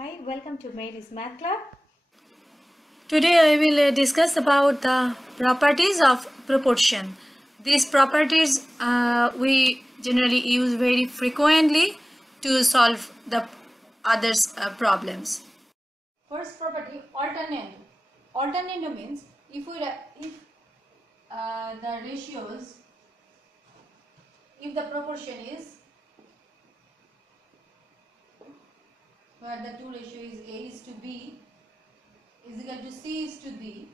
Hi, welcome to Mary's Math Club. Today I will discuss about the properties of proportion. These properties we generally use very frequently to solve the others problems. First property, alternando. Alternando means if the ratios, if the proportion is where the two ratio is A is to B is equal to C is to D,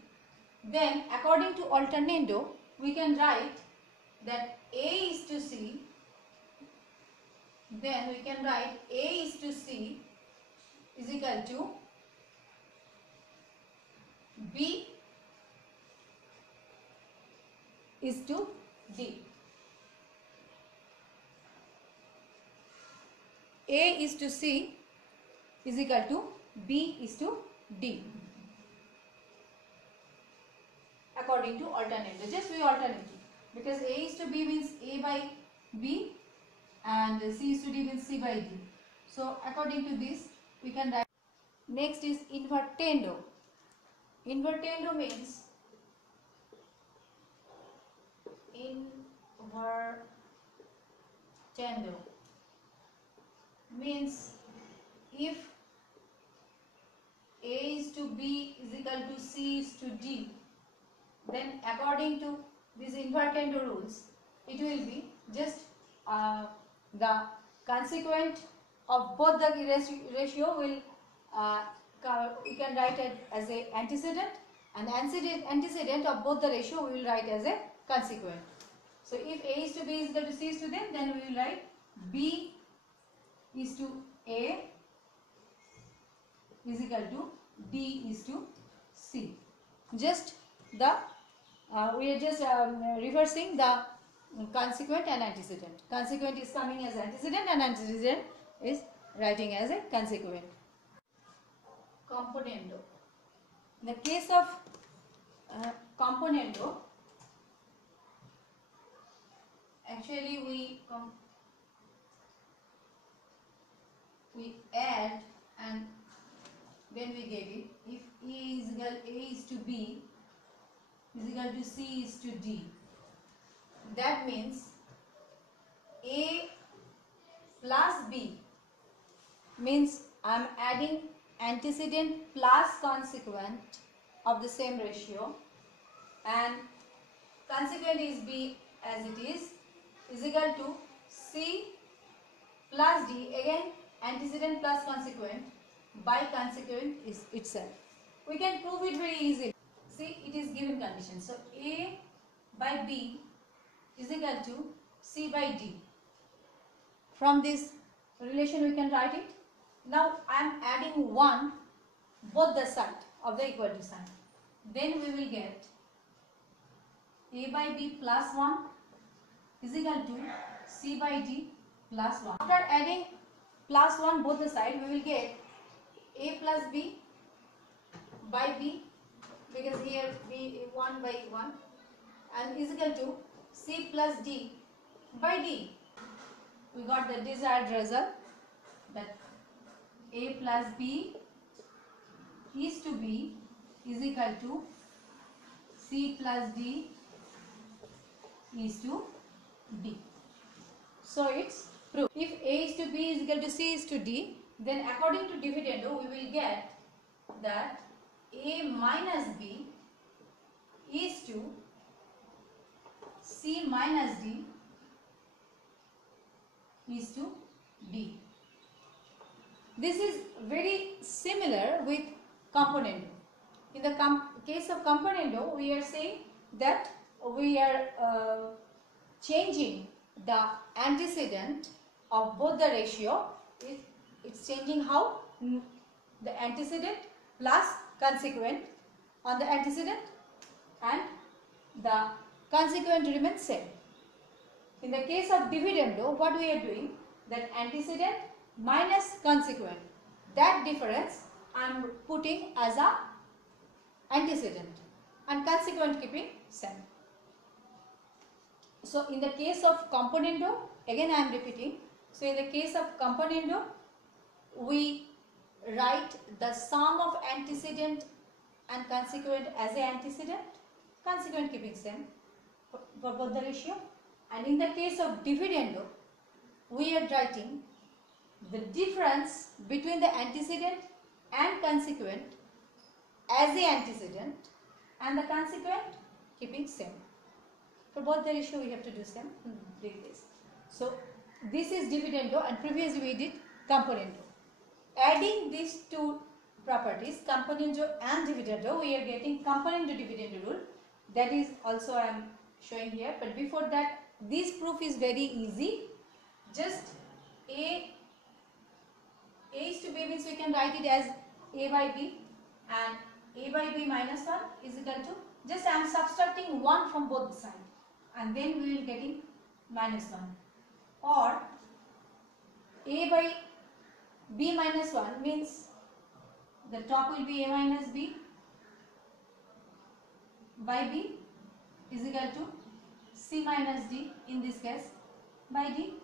then according to alternando we can write that A is to C, then we can write A is to C is equal to B is to D. A is to C is equal to B is to D according to alternando. Just we alternate because A is to B means A by B and C is to D means C by D. So according to this we can write. Next is invertendo. Invertendo means if A is to B is equal to C is to D, then according to these invertendo rules it will be just the consequent of both the ratio will we can write it as a antecedent, and antecedent of both the ratio we will write as a consequent. So if A is to B is equal to C is to D, then we will write B is to A is equal to D is to C. Just the we are just reversing the consequent and antecedent. Consequent is coming as antecedent and antecedent is writing as a consequent. Componendo. In the case of componendo, actually we add and then we get it. If E is equal A is to B is equal to C is to D, that means A plus B means I am adding antecedent plus consequent of the same ratio, and consequent is B as it is equal to C plus D, again antecedent plus consequent by consequent is itself. We can prove it very easily. See, it is given condition. So A by B is equal to C by D. From this relation we can write it. Now I am adding 1 both the side of the equal to sign. Then we will get A by B plus 1 is equal to C by D plus 1. After adding plus 1 both the side, we will get A plus B by B, because here B 1 by 1, and is equal to C plus D by D. We got the desired result, that A plus B is to B is equal to C plus D is to D. So it's proved. If A is to B is equal to C is to D, then according to dividendo we will get that A minus B is to C minus D is to D. This is very similar with componendo. In the case of componendo, we are saying that we are changing the antecedent of both the ratio. It's changing how? The antecedent plus consequent on the antecedent, and the consequent remains same. In the case of dividendo, what we are doing, that antecedent minus consequent, that difference I am putting as a antecedent and consequent keeping same. So in the case of componendo, again I am repeating, so in the case of componendo we write the sum of antecedent and consequent as a antecedent, consequent keeping same for both the ratio. And in the case of dividendo, we are writing the difference between the antecedent and consequent as a antecedent and the consequent keeping same. For both the ratio we have to do same like this. So this is dividendo and previously we did componendo. Adding these two properties, componendo and dividendo, we are getting componendo dividendo rule. That is also I am showing here. But before that, this proof is very easy. Just A is to B means we can write it as A by B, and A by B minus 1 is equal to, just I am subtracting 1 from both the sides, and then we will getting minus 1. Or A by B minus 1 means the top will be A minus B by B is equal to C minus D, in this case by D.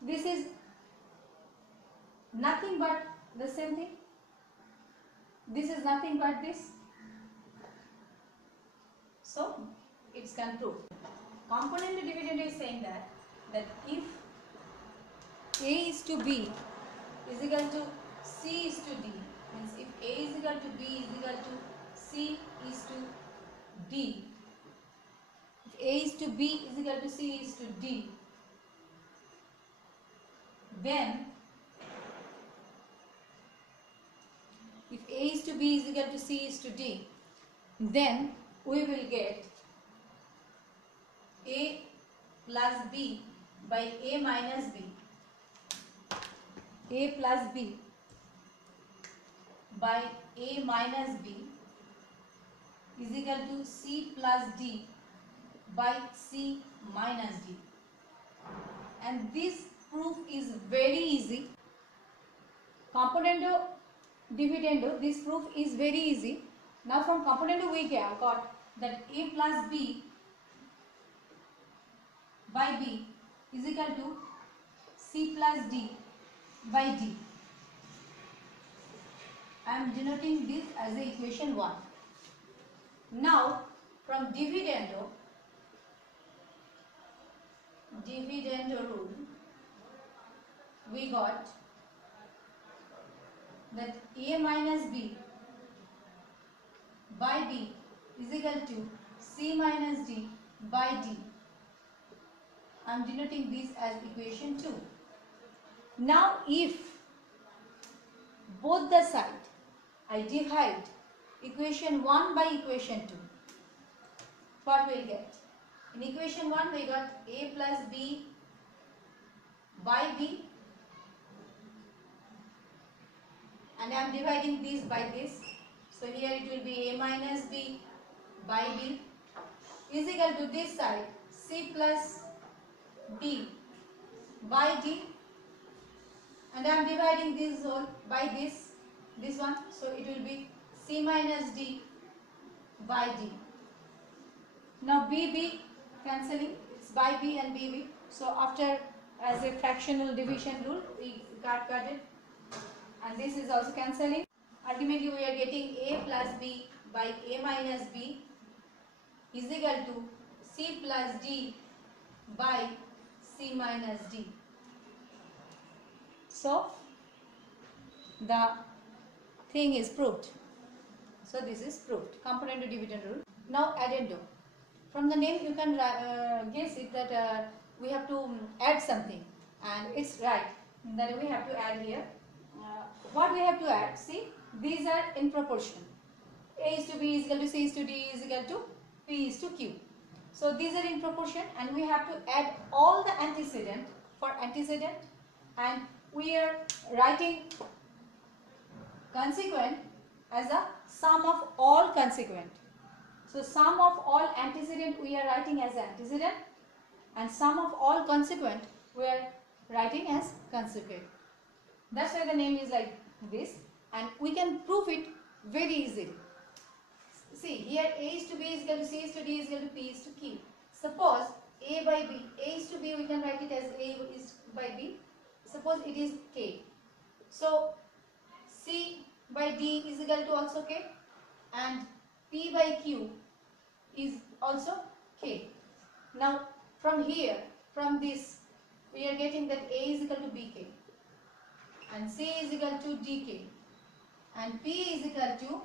This is nothing but the same thing. This is nothing but this. So it's can prove. Componendo dividendo is saying that if A is to B is equal to C is to D, means if A is equal to B is equal to C is to D, if A is to B is equal to C is to D, then if A is to B is equal to C is to D, then we will get A plus B by A minus B. A plus B by A minus B is equal to C plus D by C minus D. And this proof is very easy. Componendo dividendo, this proof is very easy. Now from componendo we got that A plus B by B is equal to C plus D by D. I am denoting this as the equation 1. Now from dividendo rule, we got that A minus B by B is equal to C minus D by D. I am denoting this as equation 2. Now if both the side I divide equation 1 by equation 2, what we will get? In equation 1 we got A plus B by B, and I am dividing this by this. So here it will be A minus B by B is equal to this side C plus D by D, and I am dividing this whole by this one. So it will be C minus D by D. Now BB cancelling, it's by B and BB. So after, as a fractional division rule, we cut it, and this is also cancelling. Ultimately we are getting A plus B by A minus B is equal to C plus D by C minus D. So the thing is proved. So this is proved. Componendo dividend rule. Now addendo. From the name you can guess it that we have to add something, and it's right that we have to add here. What we have to add? See, these are in proportion. A is to B is equal to C is to D is equal to P is to Q. So these are in proportion, and we have to add all the antecedent for antecedent, and we are writing consequent as a sum of all consequent. So sum of all antecedent we are writing as antecedent, and sum of all consequent we are writing as consequent. That's why the name is like this, and we can prove it very easily. See, here A is to B is equal to C is to D is equal to P is to Q. Suppose A by B, A is to B, we can write it as A is by B. Suppose it is K. So C by D is equal to also K, and P by Q is also K. Now from here, from this, we are getting that A is equal to BK, and C is equal to DK, and P is equal to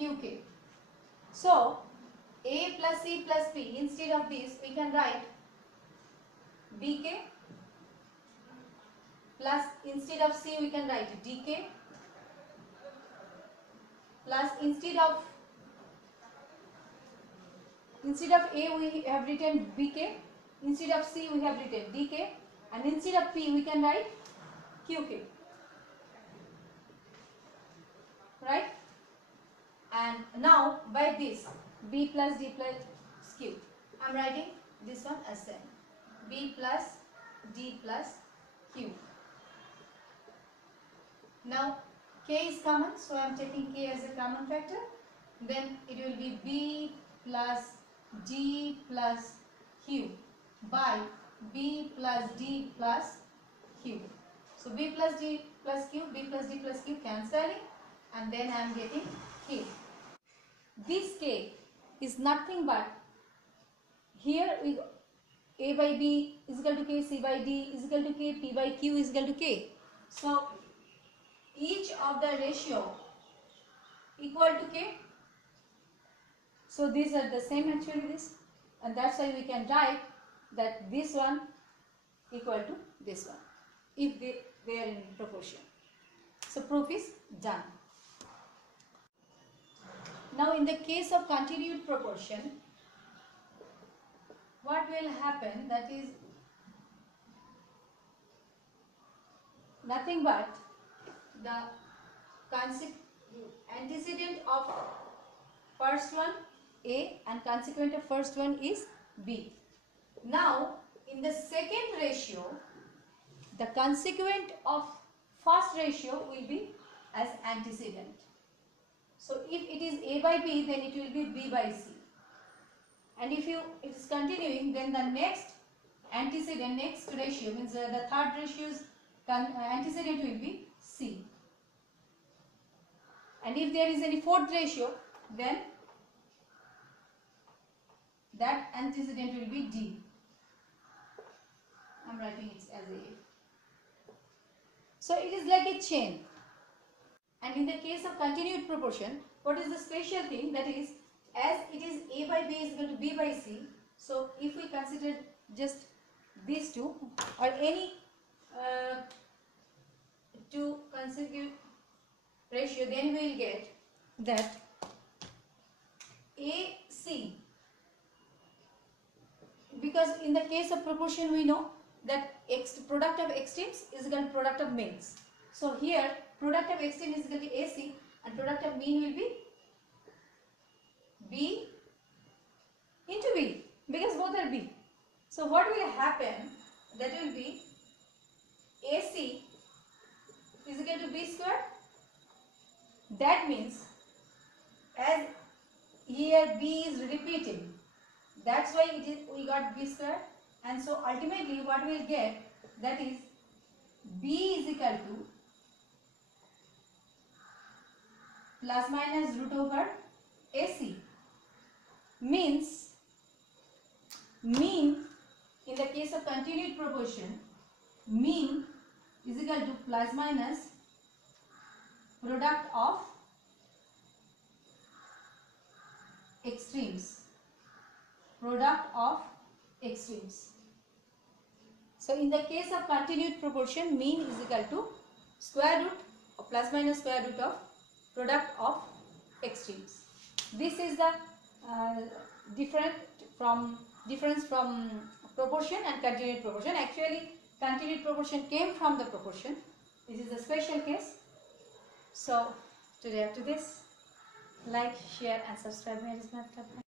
QK. So A plus C plus P, instead of this we can write BK plus, instead of C we can write DK, plus instead of A we have written BK, instead of C we have written DK, and instead of P we can write QK, right? And now by this B plus D plus Q, I am writing this one as same, B plus D plus Q. Now K is common, so I am taking K as a common factor. Then it will be B plus D plus Q by B plus D plus Q. So B plus D plus Q, B plus D plus Q cancelling, and then I am getting K. This K is nothing but, here we A by B is equal to K, C by D is equal to K, P by Q is equal to K. So each of the ratio equal to K. So these are the same actually this, and that's why we can write that this one equal to this one if they are in proportion. So proof is done. Now in the case of continued proportion, what will happen, that is nothing but the antecedent of first one A and consequent of first one is B. Now in the second ratio, the consequent of first ratio will be as antecedent. So if it is A by B, then it will be B by C. And if it is continuing, then the next antecedent, next ratio means the third ratio's antecedent will be C. And if there is any fourth ratio, then that antecedent will be D. I am writing it as A. So it is like a chain. And in the case of continued proportion, what is the special thing, that is, as it is A by B is equal to B by C, so if we consider just these two or any two consecutive ratio, then we will get that AC, because in the case of proportion we know that product of extremes is equal to product of means. So here product of extreme is equal to AC and product of mean will be B into B, because both are B. So what will happen, that will be AC is equal to B square. That means as here B is repeating, that's why we got B square, and so ultimately what we will get, that is B is equal to plus minus root over AC. Means mean in the case of continued proportion, mean is equal to plus minus product of extremes. Product of extremes. So in the case of continued proportion, mean is equal to square root or plus minus square root of product of extremes. This is the difference from proportion and continued proportion. Actually, continued proportion came from the proportion. This is a special case. So today up to this, like, share and subscribe my Math Club.